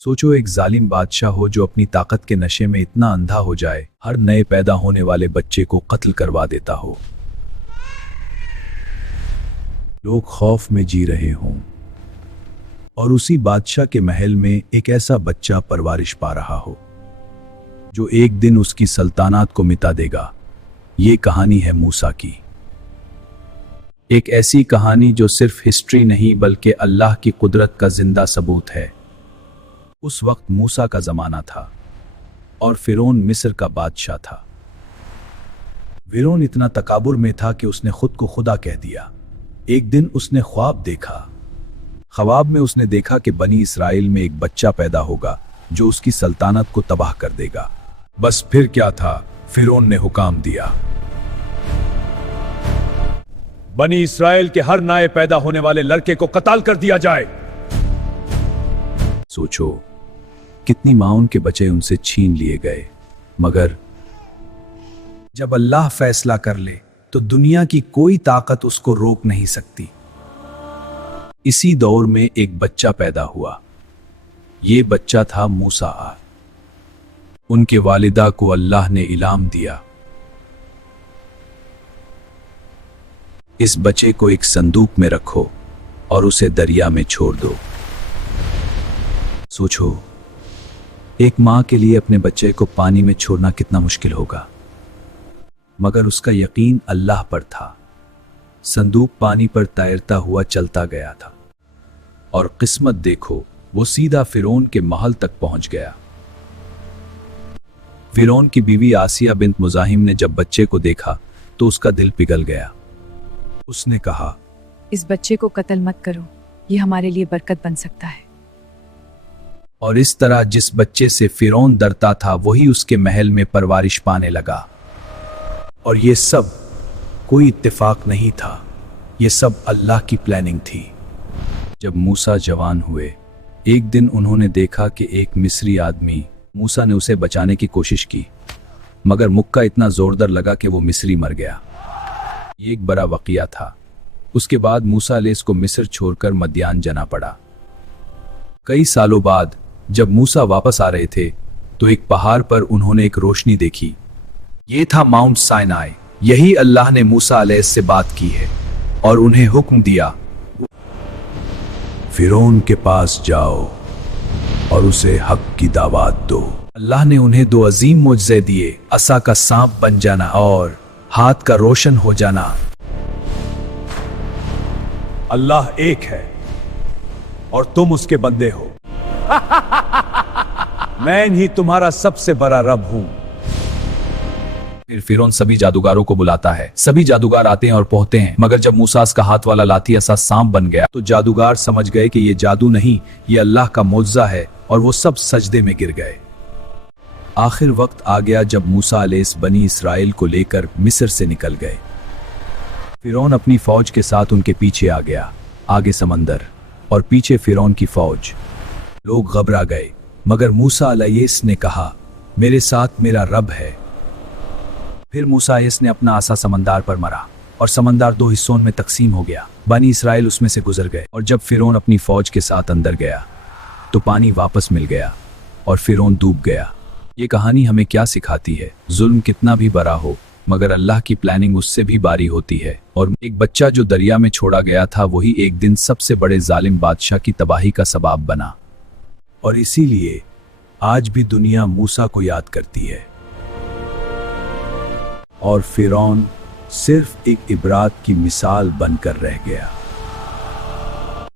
सोचो एक जालिम बादशाह हो जो अपनी ताकत के नशे में इतना अंधा हो जाए, हर नए पैदा होने वाले बच्चे को कत्ल करवा देता हो। लोग खौफ में जी रहे हों और उसी बादशाह के महल में एक ऐसा बच्चा परवरिश पा रहा हो जो एक दिन उसकी सल्तनत को मिटा देगा। ये कहानी है मूसा की, एक ऐसी कहानी जो सिर्फ हिस्ट्री नहीं बल्कि अल्लाह की कुदरत का जिंदा सबूत है। उस वक्त मूसा का जमाना था और फिरौन मिस्र का बादशाह था। फिरौन इतना तकाबुर में था कि उसने खुद को खुदा कह दिया। एक दिन उसने ख्वाब देखा। ख्वाब में उसने देखा कि बनी इसराइल में एक बच्चा पैदा होगा जो उसकी सल्तनत को तबाह कर देगा। बस फिर क्या था, फिरौन ने हुक्म दिया, बनी इसराइल के हर नए पैदा होने वाले लड़के को कत्ल कर दिया जाए। सोचो कितनी मां उनके बच्चे उनसे छीन लिए गए, मगर जब अल्लाह फैसला कर ले तो दुनिया की कोई ताकत उसको रोक नहीं सकती। इसी दौर में एक बच्चा पैदा हुआ। ये बच्चा था मूसा। उनके वालिदा को अल्लाह ने इल्हाम दिया, इस बच्चे को एक संदूक में रखो और उसे दरिया में छोड़ दो। सोचो एक मां के लिए अपने बच्चे को पानी में छोड़ना कितना मुश्किल होगा, मगर उसका यकीन अल्लाह पर था। संदूक पानी पर तैरता हुआ चलता गया था और किस्मत देखो, वो सीधा फिरौन के महल तक पहुंच गया। फिरौन की बीवी आसिया बिन्त मुजाहिम ने जब बच्चे को देखा तो उसका दिल पिघल गया। उसने कहा, इस बच्चे को कत्ल मत करो, ये हमारे लिए बरकत बन सकता है। और इस तरह जिस बच्चे से फिरौन डरता था वही उसके महल में परवरिश पाने लगा। और ये सब कोई इत्तेफाक नहीं था, ये सब अल्लाह की प्लानिंग थी। जब मूसा जवान हुए, एक दिन उन्होंने देखा कि एक मिस्री आदमी, मूसा ने उसे बचाने की कोशिश की मगर मुक्का इतना जोरदार लगा कि वो मिस्री मर गया। ये एक बड़ा वाक़या था। उसके बाद मूसा अलैहिस्सलाम को मिस्र छोड़कर मदियान जाना पड़ा। कई सालों बाद जब मूसा वापस आ रहे थे तो एक पहाड़ पर उन्होंने एक रोशनी देखी। ये था माउंट साइनाई। यही अल्लाह ने मूसा अलैहिस्सलाम से बात की है और उन्हें हुक्म दिया, फिरौन के पास जाओ और उसे हक की दावत दो। अल्लाह ने उन्हें दो अजीम मुअज्जे दिए, असा का सांप बन जाना और हाथ का रोशन हो जाना। अल्लाह एक है और तुम उसके बंदे हो। मैं ही तुम्हारा सबसे बड़ा रब हूं। फिर फिरौन सभी जादूगारों को बुलाता है। सभी जादूगर आते हैं और पहुंचते हैं, मगर जब मूसा का हाथ वाला लाठी ऐसा सांप बन गया तो जादूगर समझ गए कि ये जादू नहीं, ये अल्लाह का मौजज़ा है और वो सब सजदे में गिर गए। आखिर वक्त आ गया जब मूसा अलैहिस्सलाम बनी इसराइल को लेकर मिस्र से निकल गए। फिरौन अपनी फौज के साथ उनके पीछे आ गया। आगे समंदर और पीछे फिरौन की फौज। लोग घबरा गए, मगर मूसा अलैहिस्सलाम ने कहा, मेरे साथ मेरा रब है। फिर मूसा अलैहिस्सलाम ने अपना आसा समंदर पर मारा और समंदर दो हिस्सों में तकसीम हो गया। बनी इसराइल उसमें से गुजर गए और जब फिरौन अपनी फौज के साथ अंदर गया तो पानी वापस मिल गया और फिरौन डूब गया। ये कहानी हमें क्या सिखाती है? जुल्म कितना भी बड़ा हो मगर अल्लाह की प्लानिंग उससे भी बारी होती है। और एक बच्चा जो दरिया में छोड़ा गया था वही एक दिन सबसे बड़े जालिम बादशाह की तबाही का सबब बना। और इसीलिए आज भी दुनिया मूसा को याद करती है और फिरौन सिर्फ एक इबरात की मिसाल बनकर रह गया।